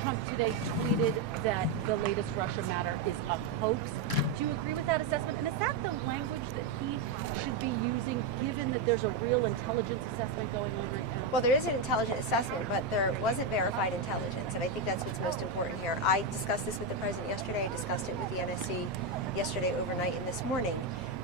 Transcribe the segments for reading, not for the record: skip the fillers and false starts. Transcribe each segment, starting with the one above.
Trump today tweeted that the latest Russia matter is a hoax. Do you agree with that assessment? And is that the language that he should be using, given that there's a real intelligence assessment going on right now? Well, there is an intelligence assessment, but there wasn't verified intelligence, and I think that's what's most important here. I discussed this with the president yesterday. I discussed it with the NSC yesterday overnight and this morning,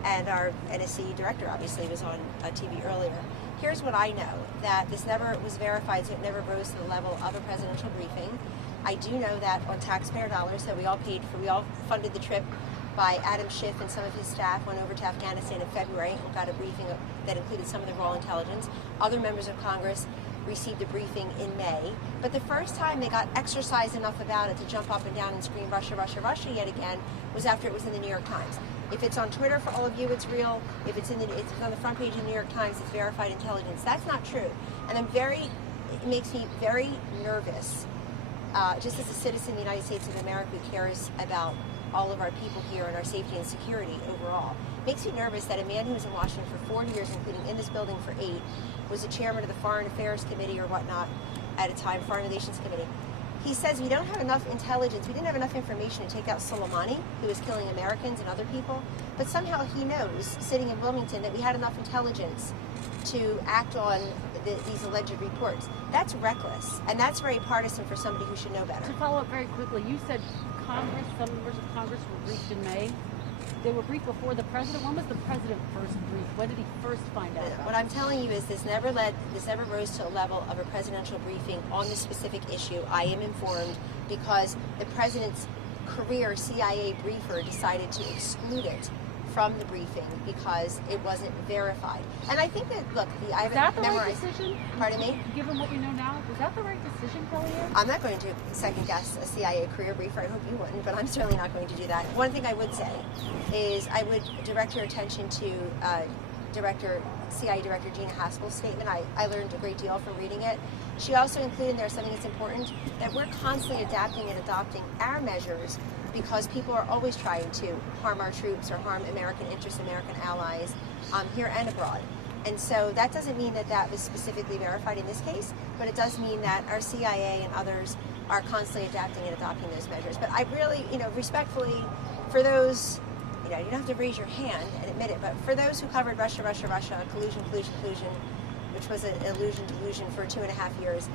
and our NSC director obviously was on TV earlier. Here's what I know, that this never was verified, so it never rose to the level of a presidential briefing. I do know that on taxpayer dollars that we all funded the trip by Adam Schiff and some of his staff, went over to Afghanistan in February and got a briefing that included some of the raw intelligence. Other members of Congress received a briefing in May, but the first time they got exercised enough about it to jump up and down and scream Russia, Russia, Russia yet again was after it was in the New York Times. If it's on Twitter for all of you, it's real. If it's on the front page of the New York Times, it's verified intelligence. That's not true. And it makes me very nervous, just as a citizen of the United States of America who cares about all of our people here and our safety and security overall. It makes me nervous that a man who was in Washington for 40 years, including in this building for 8, was the chairman of the Foreign Affairs Committee or whatnot at a time, Foreign Relations Committee. He says we don't have enough intelligence, we didn't have enough information to take out Soleimani, who was killing Americans and other people, but somehow he knows, sitting in Wilmington, that we had enough intelligence to act on these alleged reports. That's reckless, and that's very partisan for somebody who should know better. To follow up very quickly, you said some members of Congress were briefed in May. They were briefed before the president. When was the president first briefed? When did he first find out about What I'm telling you is this never rose to a level of a presidential briefing on this specific issue. I am informed because the president's career CIA briefer decided to exclude it from the briefing because it wasn't verified. And I think that, look, I haven't that the memorized. Right decision? Pardon me? Given what we know now, was that the right decision, Kellyanne? I'm not going to second guess a CIA career briefer. I hope you wouldn't, but I'm certainly not going to do that. One thing I would say is I would direct your attention to CIA Director Gina Haspel's statement. I learned a great deal from reading it. She also included in there something that's important, that we're constantly adapting and adopting our measures because people are always trying to harm our troops or harm American interests, American allies, here and abroad. And so that doesn't mean that that was specifically verified in this case, but it does mean that our CIA and others are constantly adapting and adopting those measures. But I really, respectfully, for those, you don't have to raise your hand and admit it, but for those who covered Russia, Russia, Russia, collusion, which was an delusion for 2.5 years,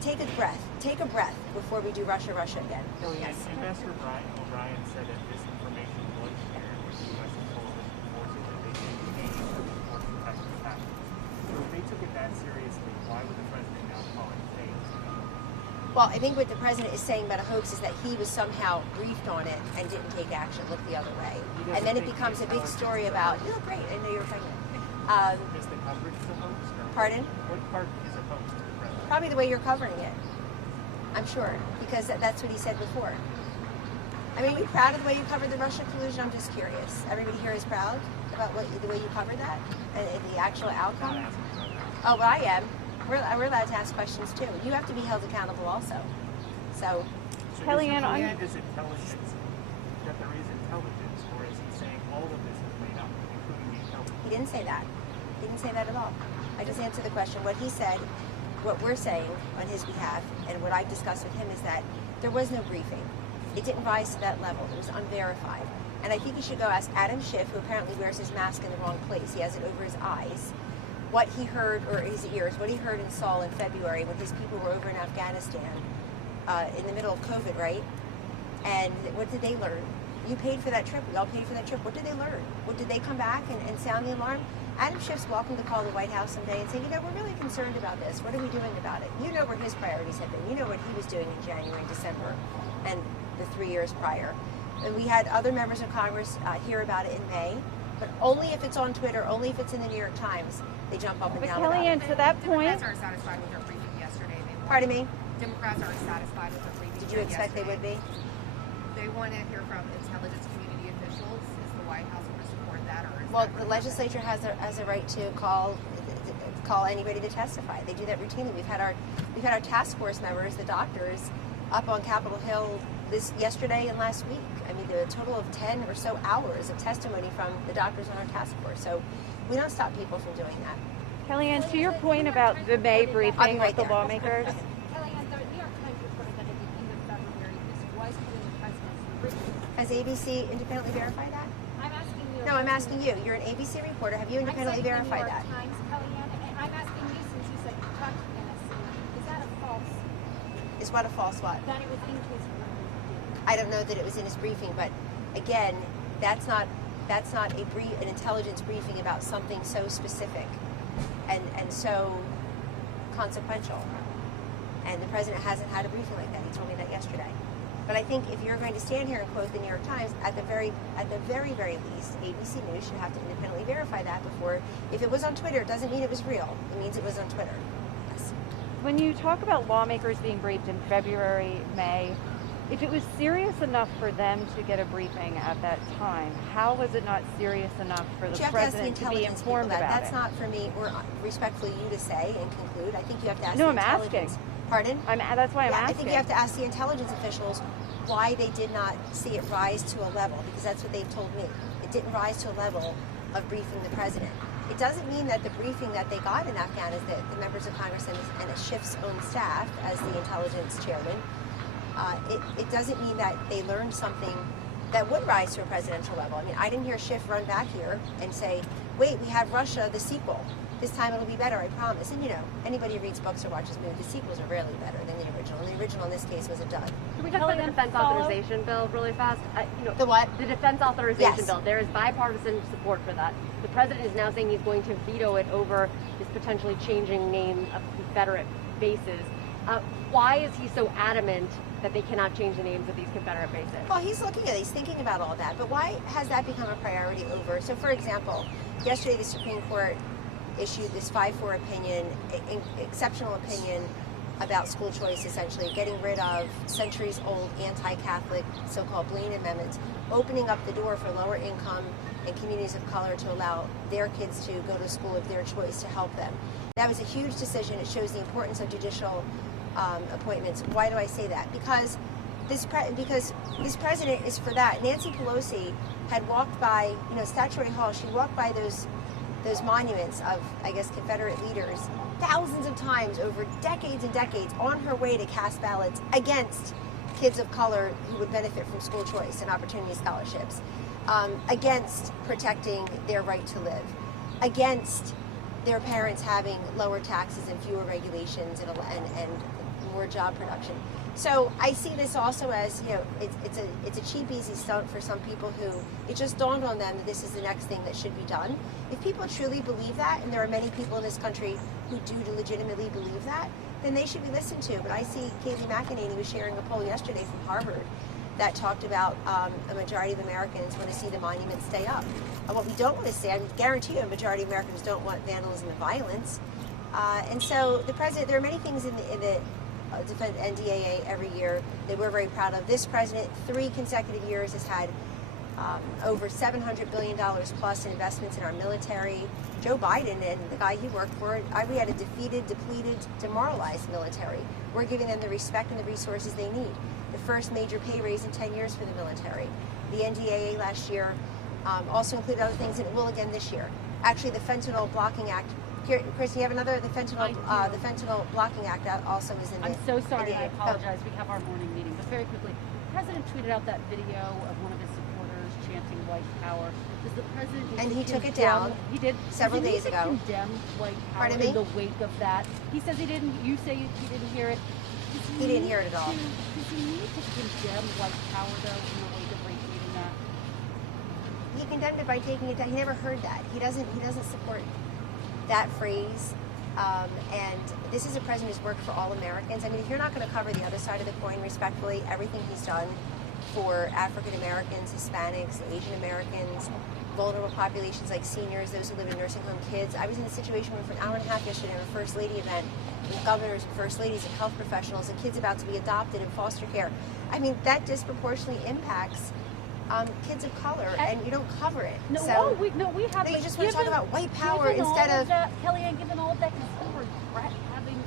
take a breath before we do Russia, Russia again. Yes. Ambassador O'Brien said that this information was shared with the U.S. and coalition forces and they didn't engage in important protective tactics. So if they took it that seriously, why would the president now call it fake? Well, I think what the president is saying about a hoax is that he was somehow briefed on it and didn't take action, looked the other way. And then it becomes a big story about, great, I know you were pregnant. Is the coverage the hoax? Pardon? What part is a hoax to the president? Probably the way you're covering it, I'm sure, because that's what he said before. I mean, are you proud of the way you covered the Russia collusion? I'm just curious. Everybody here is proud about the way you covered that and the actual outcome? Oh, well, I am. We're allowed to ask questions, too. You have to be held accountable also. So Kellyanne, is intelligence, that there is intelligence, or is he saying all of this is made up, including the intelligence? he didn't say that. He didn't say that at all. I just answered the question. What he said, what we're saying on his behalf, and what I discussed with him is that there was no briefing. It didn't rise to that level. It was unverified. And I think you should go ask Adam Schiff, who apparently wears his mask in the wrong place. He has it over his eyes. What he heard, or his ears, what he heard and saw in February when his people were over in Afghanistan in the middle of COVID, right? And what did they learn? You paid for that trip. We all paid for that trip. What did they learn? What did they come back and sound the alarm? Adam Schiff's welcome to call the White House someday and say, we're really concerned about this. What are we doing about it? You know where his priorities have been. You know what he was doing in January and December and the 3 years prior. And we had other members of Congress hear about it in May, but only if it's on Twitter, only if it's in the New York Times, they jump up and down about it. Kellyanne, to that point, Democrats aren't satisfied with their briefing yesterday. Pardon me? Democrats aren't satisfied with their briefing. Did you expect yesterday. they would be? They want to hear from intelligence community officials. Is the White House going to support that, or is Well, that the legislature has a right to call anybody to testify. They do that routinely. We've had our task force members, the doctors, up on Capitol Hill yesterday and last week. I mean, there are a total of 10 or so hours of testimony from the doctors on our task force. So we don't stop people from doing that. Kellyanne, to your point about the May briefing with the lawmakers. Kellyanne, the New York Times reported that Has ABC independently verified that? I'm asking you. No, I'm asking you. You're an ABC reporter. Have you independently verified that? I'm citing the New York Times, Kellyanne, and I'm asking you since you said you talked to the NSC. Is that a false? Is what a false what? That it was in his briefing? I don't know that it was in his briefing, but again, that's not an intelligence briefing about something so specific and so consequential. And the president hasn't had a briefing like that. He told me that yesterday. But I think if you're going to stand here and quote the New York Times, at the very least, ABC News should have to independently verify that before. If it was on Twitter, it doesn't mean it was real. It means it was on Twitter. Yes. When you talk about lawmakers being briefed in February, May, if it was serious enough for them to get a briefing at that time, how was it not serious enough for the president to be informed about it? That's not for me or respectfully you to say and conclude. I think you have to ask No, the I'm intelligence. asking. Pardon? That's why I'm asking. I think you have to ask the intelligence officials why they did not see it rise to a level, because that's what they've told me. It didn't rise to a level of briefing the president. It doesn't mean that the briefing that they got in Afghan is that the members of Congress and a Schiff's own staff as the intelligence chairman. It doesn't mean that they learned something that would rise to a presidential level. I mean, I didn't hear Schiff run back here and say, wait, we have Russia, the sequel. This time it'll be better, I promise. And you know, anybody who reads books or watches movies, the sequels are rarely better than the original. And the original in this case was a dud. Can we talk about the defense authorization bill really fast? The what? The defense authorization Yes. bill. There is bipartisan support for that. The president is now saying he's going to veto it over this potentially changing name of Confederate bases. Why is he so adamant that they cannot change the names of these Confederate bases? Well, he's looking at it. He's thinking about all that. But why has that become a priority over? So, for example, yesterday the Supreme Court issued this 5-4 opinion, exceptional opinion about school choice, essentially getting rid of centuries-old anti-Catholic so-called Blaine amendments, opening up the door for lower income and communities of color to allow their kids to go to school of their choice to help them. That was a huge decision. It shows the importance of judicial appointments. Why do I say that? Because this president is for that. Nancy Pelosi had walked by, Statuary Hall. She walked by those monuments of, I guess, Confederate leaders thousands of times over decades and decades on her way to cast ballots against kids of color who would benefit from school choice and opportunity scholarships, against protecting their right to live, against their parents having lower taxes and fewer regulations and more job production. So I see this also as, it's a cheap, easy stunt for some people who it just dawned on them that this is the next thing that should be done. If people truly believe that, and there are many people in this country who do legitimately believe that, then they should be listened to. But I see Kayleigh McEnany was sharing a poll yesterday from Harvard that talked about a majority of Americans want to see the monument stay up. And what we don't want to see, I guarantee you a majority of Americans don't want vandalism and violence. And so the president, there are many things in the defense NDAA every year that we're very proud of. This president, 3 consecutive years, has had over $700 billion plus in investments in our military. Joe Biden and the guy he worked for, we had a defeated, depleted, demoralized military. We're giving them the respect and the resources they need. The first major pay raise in 10 years for the military. The NDAA last year also included other things, and it will again this year. Actually, the Fentanyl Blocking Act. Here, Chris, you have another, the Fentanyl Blocking Act also is in the I'm so sorry, NDAA. I apologize. We have our morning meeting. But very quickly, the president tweeted out that video of one of his supporters chanting white power. Does the president need And to he took it condemn- down He did several Does he days need to ago. condemn white power Pardon me? in the wake of that? He says he didn't. You say he didn't hear it. He didn't hear it at all. Does he need to condemn white power though in the wake of retweeting that? He condemned it by taking it down. He never heard that. He doesn't support that phrase. And this is a president who's worked for all Americans. I mean, if you're not going to cover the other side of the coin respectfully, everything he's done for African Americans, Hispanics, Asian Americans, vulnerable populations like seniors, those who live in nursing home, kids. I was in a situation where for an hour and a half yesterday at a First Lady event with governors and First Ladies and health professionals and kids about to be adopted in foster care. I mean, that disproportionately impacts kids of color, and you don't cover it. No, so, we have. you just want to talk about white power given instead all of that, Kellyanne, given all of that, does he regret having?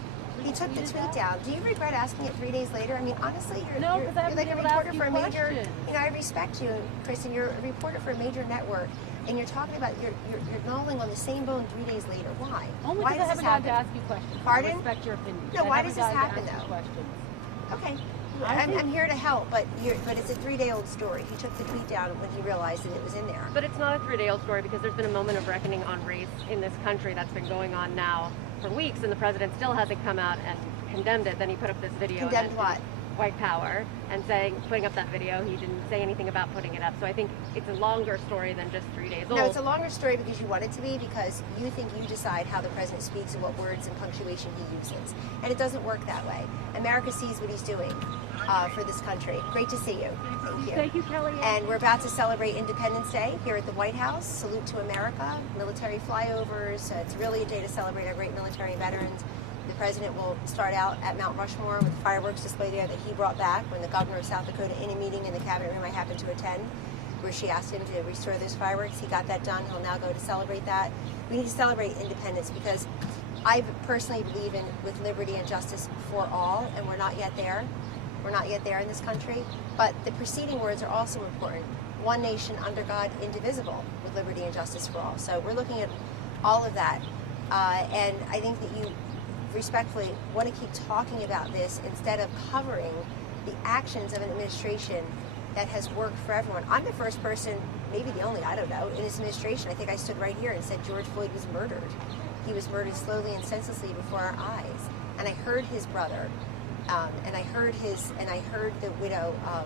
he took the retweeted tweet that? down. Do you regret asking it 3 days later? I mean, honestly, No, you're 'cause I haven't like a been able to ask reporter you for a major. questions. I respect you, Kristen. You're a reporter for a major network, and you're talking about you're gnawing on the same bone 3 days later. Why? Only Why because I does haven't this gotten to happen? ask you questions. Pardon? I respect your opinion. No, I why haven't does this gotten to happen, ask you though? questions. Okay. I'm here to help, but it's a 3-day-old story. He took the tweet down when he realized that it was in there. But it's not a 3-day-old story because there's been a moment of reckoning on race in this country that's been going on now for weeks, and the president still hasn't come out and condemned it. Then he put up this video. Condemned what? White power, and putting up that video, he didn't say anything about putting it up. So I think it's a longer story than just 3 days old. No, it's a longer story because you want it to be, because you think you decide how the president speaks and what words and punctuation he uses. And it doesn't work that way. America sees what he's doing for this country. Great to see you. Thank you. Thank you, Kellyanne. And we're about to celebrate Independence Day here at the White House. Salute to America, military flyovers. It's really a day to celebrate our great military veterans. The president will start out at Mount Rushmore with the fireworks display there that he brought back when the governor of South Dakota, in a meeting in the cabinet room I happened to attend, where she asked him to restore those fireworks. He got that done. He'll now go to celebrate that. We need to celebrate independence because I personally believe with liberty and justice for all, and we're not yet there. We're not yet there in this country. But the preceding words are also important. One nation under God, indivisible, with liberty and justice for all. So we're looking at all of that. And I think that you respectfully want to keep talking about this instead of covering the actions of an administration that has worked for everyone. I'm the first person, maybe the only, I don't know, in this administration. I think I stood right here and said George Floyd was murdered. He was murdered slowly and senselessly before our eyes. And I heard his brother, and I heard the widow of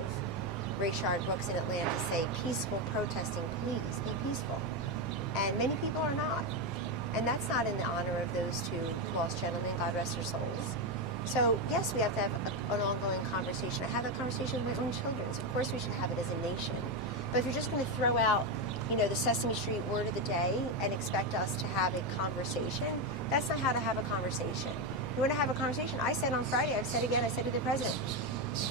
Rayshard Brooks in Atlanta say, peaceful protesting, please be peaceful. And many people are not. And that's not in the honor of those two lost gentlemen, God rest their souls. So, yes, we have to have an ongoing conversation. I have a conversation with my own children. So, of course, we should have it as a nation. But if you're just going to throw out, the Sesame Street word of the day and expect us to have a conversation, that's not how to have a conversation. You want to have a conversation? I said on Friday, I've said again, I said to the president,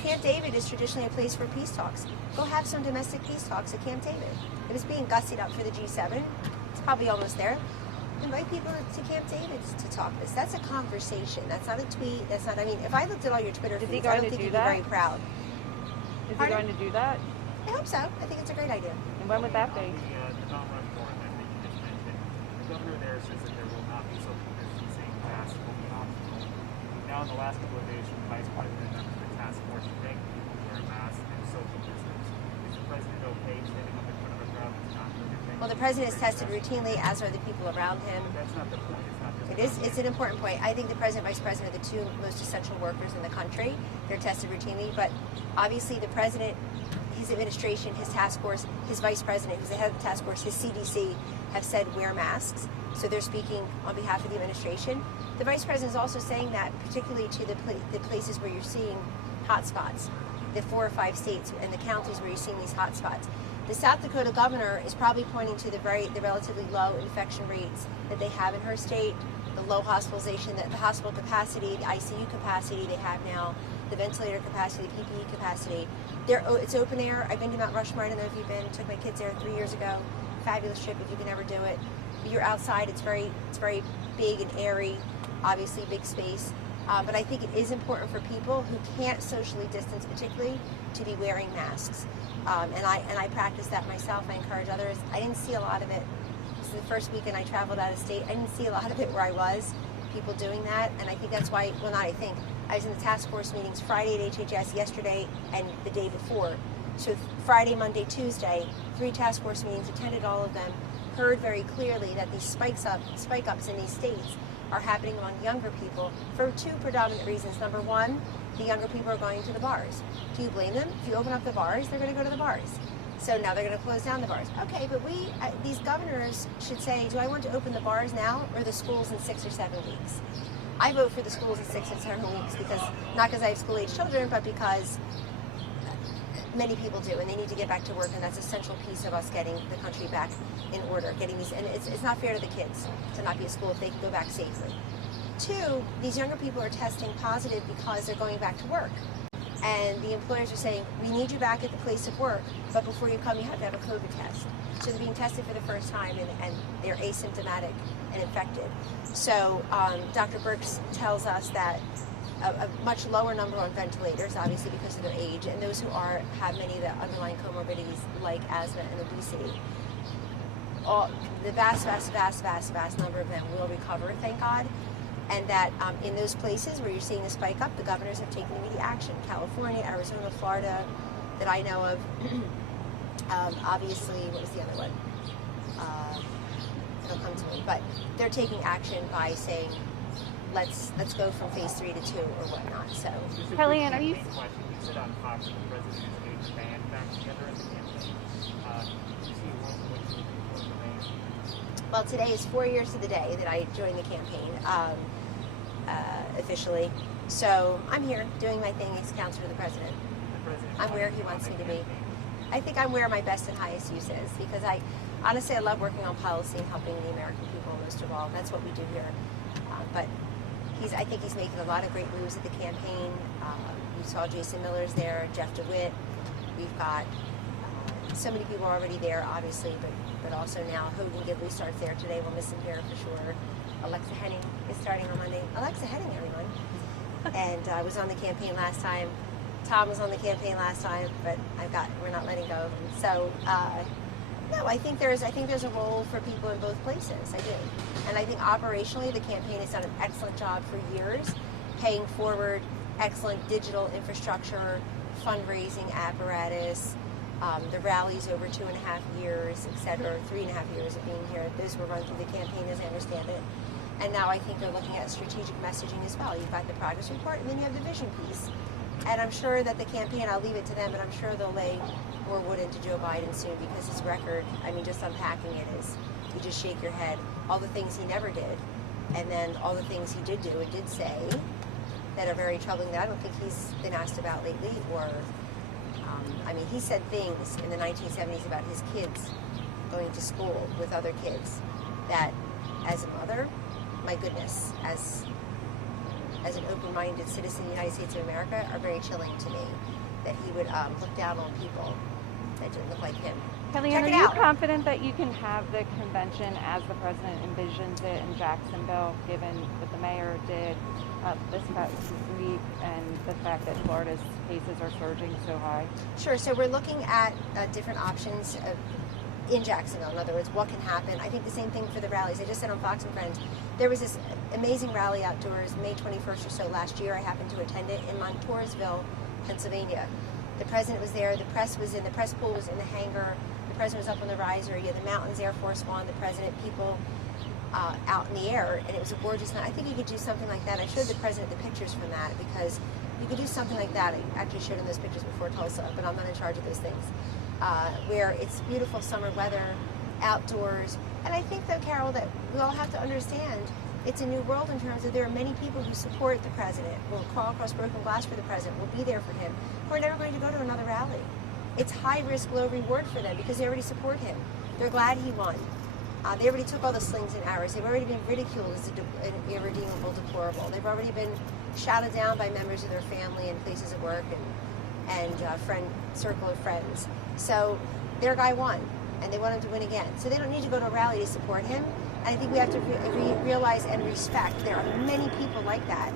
Camp David is traditionally a place for peace talks. Go have some domestic peace talks at Camp David. It was being gussied up for the G7. It's probably almost there. Invite people to Camp David to talk this. That's a conversation. That's not a tweet. That's not, if I looked at all your Twitter feeds, I don't think you'd be very proud. Is he going to do that? I hope so. I think it's a great idea. And when would that be? The Mount Rushmore event that you just mentioned, the governor there says that there will not be social distancing, masks will be optional. Now in the last couple of days, the vice president and the task force begged people to wear masks and social distance. Is the president okay standing up in front of a crowd that's not doing their thing? Well, the president is tested routinely, as are the people around him. But that's not the point. It's not It's an important point. I think the president and vice president are the two most essential workers in the country. They're tested routinely, but obviously the president, his administration, his task force, his vice president, who's the head of the task force, his CDC, have said wear masks. So they're speaking on behalf of the administration. The vice president is also saying that, particularly to the places where you're seeing hotspots, the 4 or 5 states and the counties where you're seeing these hotspots. The South Dakota governor is probably pointing to the relatively low infection rates that they have in her state, the low hospitalization, the hospital capacity, the ICU capacity they have now, the ventilator capacity, the PPE capacity. It's open air. I've been to Mount Rushmore. I don't know if you've been. Took my kids there 3 years ago. Fabulous trip if you can ever do it. You're outside. It's very big and airy. Obviously, big space. But I think it is important for people who can't socially distance, particularly, to be wearing masks. And I practice that myself. I encourage others. I didn't see a lot of it. This is the first weekend I traveled out of state. I didn't see a lot of it where I was, people doing that. And I think that's why, well, not I think, I was in the task force meetings Friday at HHS, yesterday, and the day before. So Friday, Monday, Tuesday, 3 task force meetings, attended all of them, heard very clearly that these spike ups in these states are happening among younger people for 2 predominant reasons. Number 1, the younger people are going to the bars. Do you blame them? If you open up the bars, they're going to go to the bars. So now they're going to close down the bars. Okay, but these governors should say, do I want to open the bars now or the schools in 6 or 7 weeks? I vote for the schools in 6 or 7 weeks because, not because I have school-age children, but because many people do, and they need to get back to work, and that's a central piece of us getting the country back in order, and it's not fair to the kids to not be at school if they can go back safely. 2, these younger people are testing positive because they're going back to work. And the employers are saying, we need you back at the place of work, but before you come, you have to have a COVID test. So they're being tested for the first time, and they're asymptomatic and infected. So Dr. Birx tells us that a much lower number on ventilators, obviously because of their age, and those who have many of the underlying comorbidities like asthma and obesity. The vast number of them will recover, thank God. and that in those places where you're seeing the spike up, the governors have taken immediate action. California, Arizona, Florida, that I know of. Obviously, what was the other one? It'll come to me. But they're taking action by saying, let's go from phase 3 to 2 or whatnot. So, Just a Kellyanne, quick are you- campaign question. You said on Fox that the president is getting the band back together at the campaign. Do you see a world in which you would join the band? well, today is 4 years to the day that I joined the campaign officially. So I'm here doing my thing as counselor to the president. The president I'm where wants he you on wants the me to be. campaign. I think I'm where my best and highest use is, because I honestly I love working on policy and helping the American people most of all. That's what we do here. But I think he's making a lot of great moves at the campaign. You saw Jason Miller's there, Jeff DeWitt. We've got so many people already there, obviously, but also now Hogan Gidley starts there today. We'll miss him here for sure. Alexa Henning is starting on Monday. Alexa Henning, everyone. And I was on the campaign last time. Tom was on the campaign last time, but we're not letting go of him. So no, I think there's a role for people in both places. I do, and I think operationally the campaign has done an excellent job for years, paying forward excellent digital infrastructure, fundraising apparatus. The rallies over 2.5 years, et cetera, 3.5 years of being here. Those were run through the campaign, as I understand it. And now I think they're looking at strategic messaging as well. You've got the progress report, and then you have the vision piece. And I'm sure that the campaign, I'll leave it to them, but I'm sure they'll lay more wood into Joe Biden soon, because his record, I mean, just unpacking it is, you just shake your head. All the things he never did, and then all the things he did do and did say that are very troubling that I don't think he's been asked about lately, or, I mean, he said things in the 1970s about his kids going to school with other kids that, as a mother, my goodness, as an open-minded citizen of the United States of America, are very chilling to me, that he would look down on people that didn't look like him. Kellyanne, Check are it you out. confident that you can have the convention as the president envisions it in Jacksonville, given what the mayor did this past week and the fact that Florida's cases are surging so high? Sure. So we're looking at different options in Jacksonville. In other words, what can happen. I think the same thing for the rallies. I just said on Fox and Friends, there was this amazing rally outdoors May 21st or so last year. I happened to attend it in Montoursville, Pennsylvania. The president was there. The press pool was in the hangar. The president was up on the riser. You had the mountains, Air Force One, the president, people out in the air, and it was a gorgeous night. I think you could do something like that. I showed the president the pictures from that, because you could do something like that. I actually showed him those pictures before Tulsa, but I'm not in charge of those things. Where it's beautiful summer weather, outdoors. And I think, though, Carol, that we all have to understand it's a new world in terms of there are many people who support the president, will crawl across broken glass for the president, will be there for him, who are never going to go to another rally. It's high risk, low reward for them because they already support him. They're glad he won. They already took all the slings and arrows. They've already been ridiculed as an irredeemable, deplorable. They've already been shouted down by members of their family and places of work and circle of friends. So their guy won, and they want him to win again. So they don't need to go to a rally to support him. And I think we have to realize and respect there are many people like that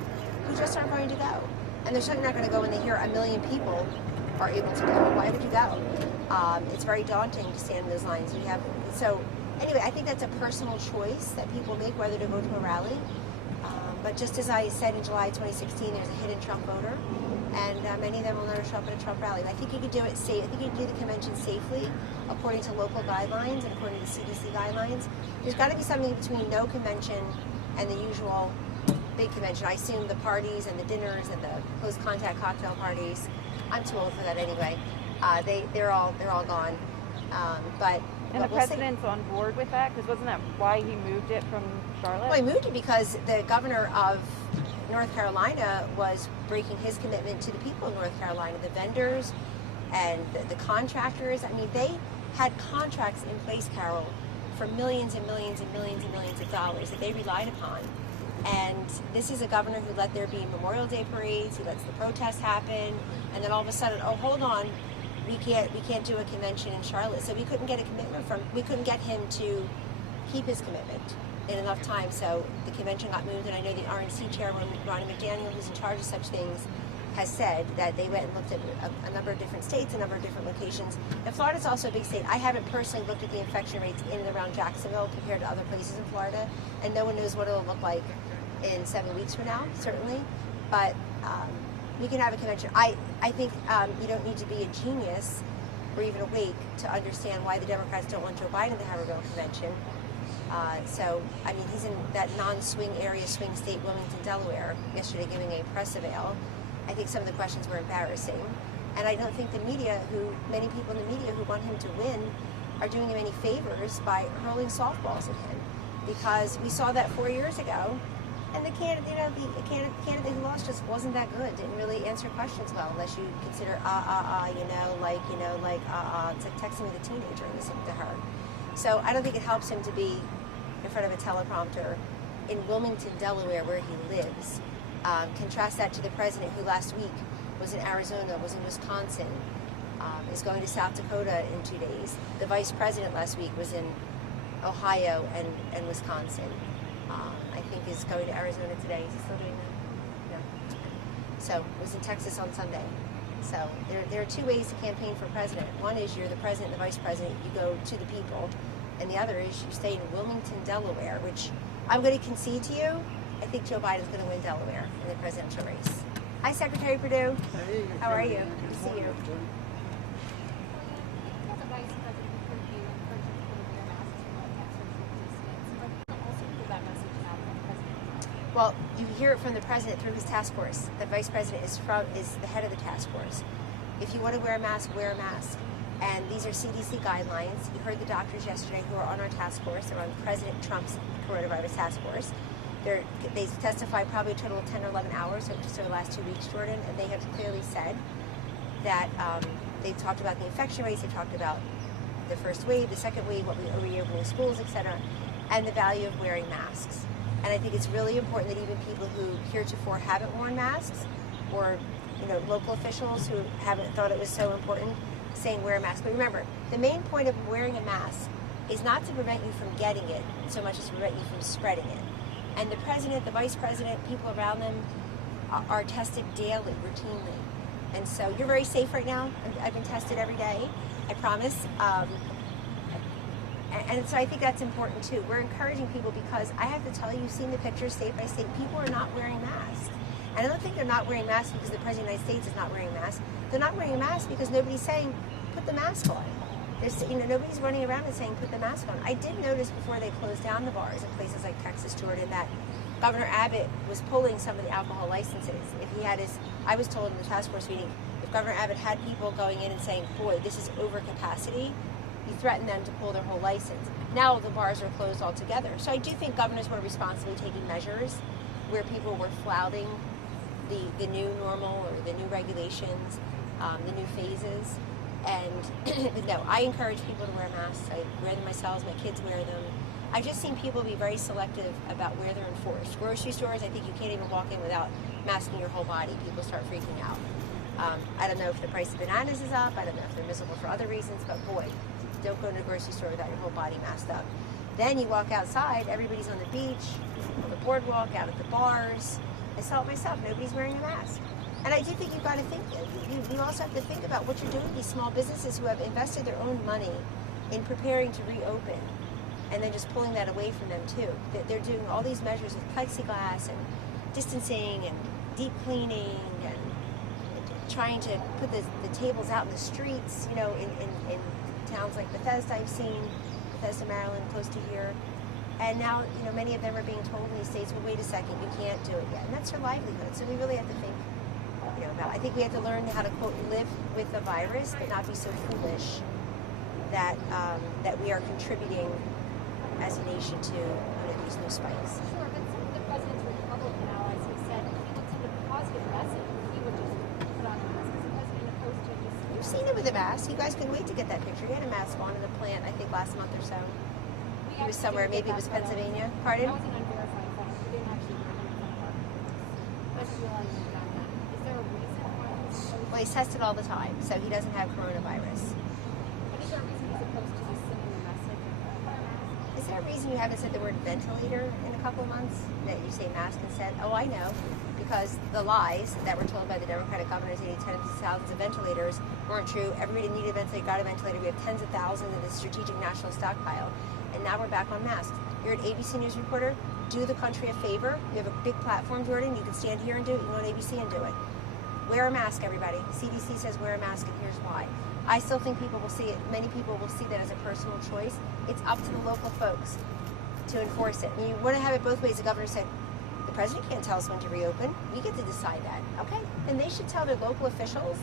who just aren't going to go. And they're certainly not going to go when they hear 1 million people are able to go. Why would you go? It's very daunting to stand in those lines. So anyway, I think that's a personal choice that people make whether to go to a rally. But just as I said in July 2016, there's a hidden Trump voter, and many of them will never show up at a Trump rally. But I think you could do it safe. I think you could do the convention safely, according to local guidelines and according to CDC guidelines. There's got to be something between no convention and the usual big convention. I assume the parties and the dinners and the close contact cocktail parties. I'm too old for that anyway. They're all gone. And the president's on board with that? Because wasn't that why he moved it from Charlotte? Well, he moved it because the governor of North Carolina was breaking his commitment to the people of North Carolina, the vendors and the contractors. I mean, they had contracts in place, Carol, for millions and millions and millions and millions of dollars that they relied upon. And this is a governor who let there be Memorial Day parades, he lets the protests happen, and then all of a sudden, oh, hold on, we can't do a convention in Charlotte. So we couldn't get a commitment we couldn't get him to keep his commitment in enough time. So the convention got moved, and I know the RNC chairman, Ronnie McDaniel, who's in charge of such things, has said that they went and looked at a number of different states, a number of different locations. And Florida's also a big state. I haven't personally looked at the infection rates in and around Jacksonville compared to other places in Florida, and no one knows what it'll look like in 7 weeks from now, certainly. But we can have a convention. I think you don't need to be a genius or even awake to understand why the Democrats don't want Joe Biden to have a real convention. So, I mean, he's in that non-swing area, swing state, Wilmington, Delaware, yesterday giving a press avail. I think some of the questions were embarrassing. And I don't think the media, many people in the media who want him to win, are doing him any favors by hurling softballs at him. Because we saw that 4 years ago, and the candidate, the candidate who lost just wasn't that good, didn't really answer questions well, unless you consider, it's like texting with a teenager listening to her. So I don't think it helps him to be in front of a teleprompter in Wilmington, Delaware, where he lives. Contrast that to the president who last week was in Arizona, was in Wisconsin, is going to South Dakota in 2 days. The vice president last week was in Ohio and Wisconsin. I think is going to Arizona today. Is he still doing that? No. So was in Texas on Sunday. So there are 2 ways to campaign for president. One is you're the president and the vice president, you go to the people. And the other is you stay in Wilmington, Delaware, which I'm going to concede to you. I think Joe Biden's going to win Delaware in the presidential race. Hi, Secretary Perdue. Hey, how are you? Good to see you. As a vice president, we heard you encourage people to wear masks to protect social distance. But also pull that message out from the president. Well, you hear it from the president through his task force. The vice president is the head of the task force. If you want to wear a mask, wear a mask. And these are CDC guidelines. You heard the doctors yesterday who are on our task force. They're on President Trump's coronavirus task force. They testified probably a total of 10 or 11 hours, so just over the last 2 weeks, Jordan, and they have clearly said that they've talked about the infection rates, they've talked about the first wave, the second wave, what we are reopening schools, etc., and the value of wearing masks. And I think it's really important that even people who heretofore haven't worn masks, or local officials who haven't thought it was so important, saying wear a mask. But remember, the main point of wearing a mask is not to prevent you from getting it so much as to prevent you from spreading it. And the president, the vice president, people around them are tested daily, routinely. And so you're very safe right now. I've been tested every day, I promise. And so I think that's important too. We're encouraging people because I have to tell you, you've seen the pictures state by state, people are not wearing masks. And I don't think they're not wearing masks because the President of the United States is not wearing a mask. They're not wearing a mask because nobody's saying, put the mask on. Nobody's running around and saying, put the mask on. I did notice before they closed down the bars in places like Texas, Jordan, that Governor Abbott was pulling some of the alcohol licenses. I was told in the task force meeting, if Governor Abbott had people going in and saying, boy, this is over capacity, he threatened them to pull their whole license. Now the bars are closed altogether. So I do think governors were responsibly taking measures where people were flouting the new normal or the new regulations, the new phases. And no, I encourage people to wear masks. I wear them myself, my kids wear them. I've just seen people be very selective about where they're enforced. Grocery stores, I think you can't even walk in without masking your whole body. People start freaking out. I don't know if the price of bananas is up. I don't know if they're miserable for other reasons, but boy, don't go to a grocery store without your whole body masked up. Then you walk outside, everybody's on the beach, on the boardwalk, out at the bars. I saw it myself, nobody's wearing a mask. And I do think you've got to think, you also have to think about what you're doing with these small businesses who have invested their own money in preparing to reopen and then just pulling that away from them too. They're doing all these measures with plexiglass and distancing and deep cleaning and trying to put the tables out in the streets, in towns like Bethesda I've seen, Bethesda, Maryland, close to here. And now, many of them are being told in these states, well, wait a second, you can't do it yet. And that's their livelihood. So we really have to think, I think we have to learn how to, quote, live with the virus, but not be so foolish that we are contributing as a nation to these new spikes. Sure, but some of the president's Republican allies have said if he would send a positive message, he would just put on a mask as a president opposed to just... You've seen it with a mask. You guys couldn't wait to get that picture. He had a mask on in a plant, I think, last month or so. He was somewhere, maybe it was Pennsylvania. Pardon? That was an unverified fact. We didn't actually wear him in front of our I just realized you've done that. Is there a reason why he's opposed? Well, he's tested all the time, so he doesn't have coronavirus. But is there a reason he's opposed to just sending a message? Is there a reason you haven't said the word ventilator in a couple of months? That you say mask instead? Oh, I know. Because the lies that were told by the Democratic governors, they need tens of thousands of ventilators, weren't true. Everybody needed a ventilator, got a ventilator. We have tens of thousands in the strategic national stockpile. And now we're back on masks. You heard ABC News reporter do the country a favor. You have a big platform, Jordan. You can stand here and do it. You can go on ABC and do it. Wear a mask, everybody. CDC says wear a mask, and here's why. I still think people will see it. Many people will see that as a personal choice. It's up to the local folks to enforce it. And you want to have it both ways. The governor said, the president can't tell us when to reopen. We get to decide that. Okay, then they should tell their local officials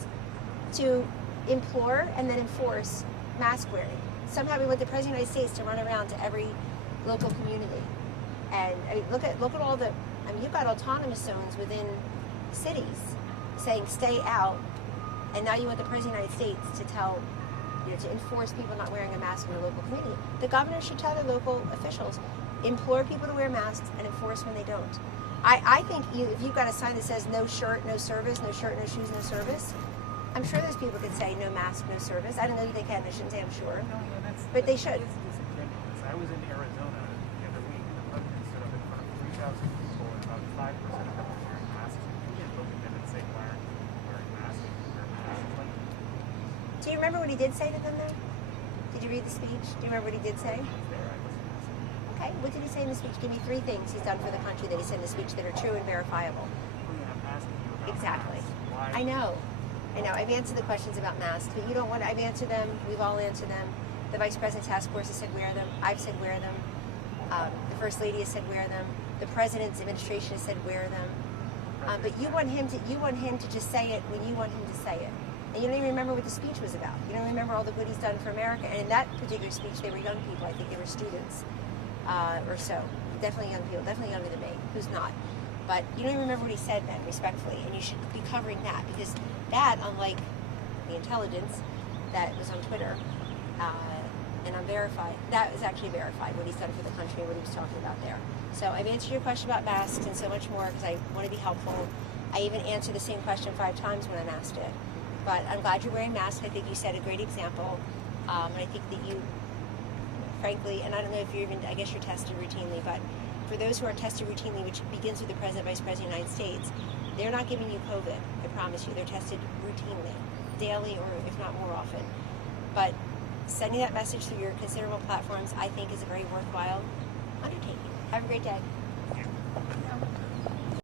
to implore and then enforce mask wearing. Somehow we want the president of the United States to run around to every local community. And I mean, look at all the. I mean, you've got autonomous zones within cities saying stay out, and now you want the president of the United States to tell, to enforce people not wearing a mask in the local community. The governor should tell their local officials, implore people to wear masks and enforce when they don't. I think if you've got a sign that says no shirt, no service, no shirt, no shoes, no service, I'm sure those people could say no mask, no service. I don't know that they can. They shouldn't say, I'm sure. No, But they should. It's disingenuous. I was in Arizona the other week, and the president stood up in front of 3,000 people, and about 5% of them were wearing masks. You can't look at them and say, why aren't you wearing masks? Do you remember what he did say to them though? Did you read the speech? Do you remember what he did say? I was there. I listened to this. Okay, what did he say in the speech? Give me 3 things he's done for the country that he said in the speech that are true and verifiable. I'm asking you about Exactly. masks. Why? I know. I've answered the questions about masks, but you don't want. I've answered them. We've all answered them. The Vice President Task Force has said wear them. I've said wear them. The First Lady has said wear them. The President's administration has said wear them. But you want him to just say it when you want him to say it. And you don't even remember what the speech was about. You don't remember all the good he's done for America. And in that particular speech, they were young people. I think they were students or so. Definitely young people. Definitely younger than me. Who's not? But you don't even remember what he said then, respectfully. And you should be covering that because that, unlike the intelligence that was on Twitter and unverified, that was actually verified, what he's done for the country and what he was talking about there. So I've answered your question about masks and so much more because I want to be helpful. I even answer the same question 5 times when I'm asked it. But I'm glad you're wearing masks. I think you set a great example. And I think that you, frankly, and I don't know if you're even, I guess you're tested routinely, but for those who are tested routinely, which begins with the President, Vice President of the United States, they're not giving you COVID, I promise you. They're tested routinely, daily or if not more often. But sending that message through your considerable platforms, I think, is a very worthwhile undertaking. Have a great day.